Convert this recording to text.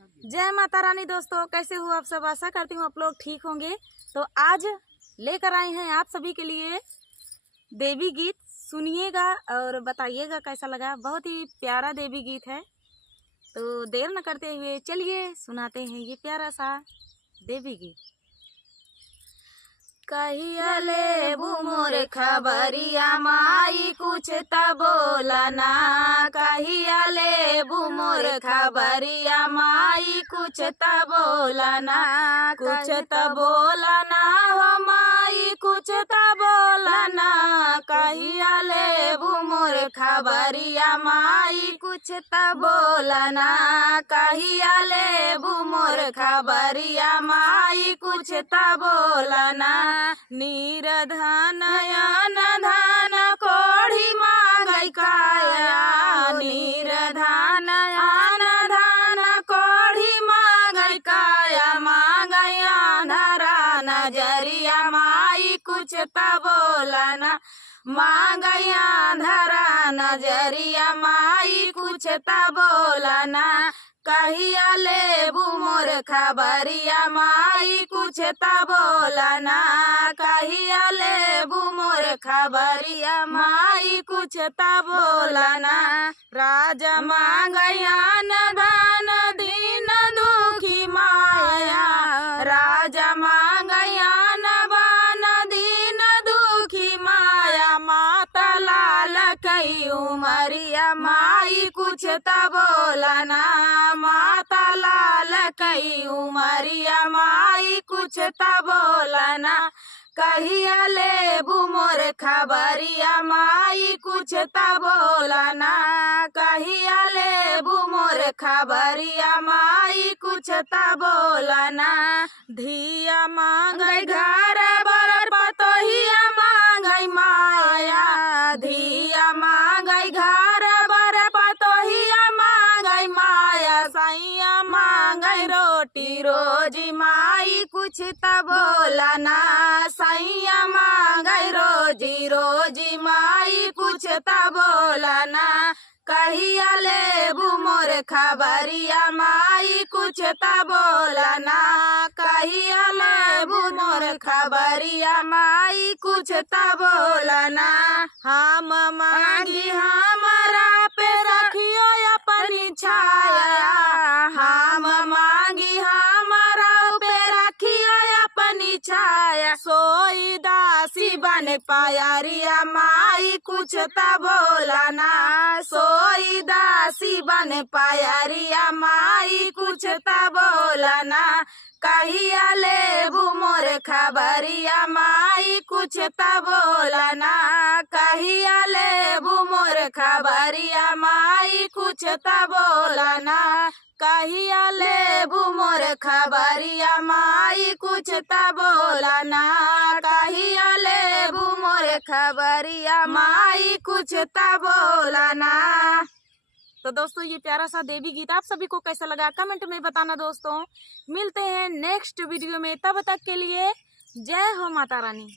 जय माता रानी। दोस्तों कैसे हो आप सब, आशा करती हूँ आप लोग ठीक होंगे। तो आज लेकर आए हैं आप सभी के लिए देवी गीत। सुनिएगा और बताइएगा कैसा लगा। बहुत ही प्यारा देवी गीत है। तो देर न करते हुए चलिए सुनाते हैं ये प्यारा सा देवी गीत। कहिया ले मोर खबरिया माई कुछ त बोलना, कहिया ले मोर खबरिया माई कुछ त बोलना, कुछ त बोलना हो माई कुछ त बोलना, कहिया ले मोर खबरिया माई कुछ त बोलना, कहिया ले मोर खबरिया माई कुछ त बोलना। नीरधन यान धन कोढ़ी मांगई काया, नीरधन यान धन कोढ़ी मांगई काया, मांगई अंधरा नजरिया माई कुछ त बोलना, मांगई अंधरा नजरिया माई कुछ त बोलना, कहिया ले मोर खबरिया माई कुछ त बोलना, कहिया ले मोर खबरिया माई कुछ त बोलना। राजा मांगयान धन दीन दुखी माया, राजा मांगयान बान दीन दुखी माया, माता लाल कई उमरिया माई कुछ त बोलना, माता लाल कई उमरिया माई कुछ त बोलना, कहिया ले मोर खबरिया माई कुछ त बोलना, कहिया ले मोर खबरिया माई कुछ त बोलना। धिया मांगई घर बर पतोहिया मांगई माया, धिया मांगई घर बर पतोहिया मांगई माया, सैया मांगई रोटी रोजी माई कुछ त बोलना, सैया मांगई रोजी रोजी माई कुछ त बोलना, कहिया ले मोर खबरिया माई कुछ त बोलना, कहिया ले मोर खबरिया माई कुछ त बोलना। हम मांगी हमारा पे रखियो अपनी छाया, हम मांगी हमारा पे रखियो अपनी छाया, सोई दासी बन पायरिया माई कुछ त बोलना, सोई दासी बन पायरिया माई कुछ त बोलना, कहिया ले मोर खबरिया माई कुछ त बोलना, कहिया ले मोर खबरिया माई कुछ त बोलना, कहिया ले मोर खबरिया माई कुछ त बोलना, कहिया ले मोर खबरिया माई कुछ त बोलना। तो दोस्तों ये प्यारा सा देवी गीत आप सभी को कैसा लगा कमेंट में बताना। दोस्तों मिलते हैं नेक्स्ट वीडियो में, तब तक के लिए जय हो माता रानी।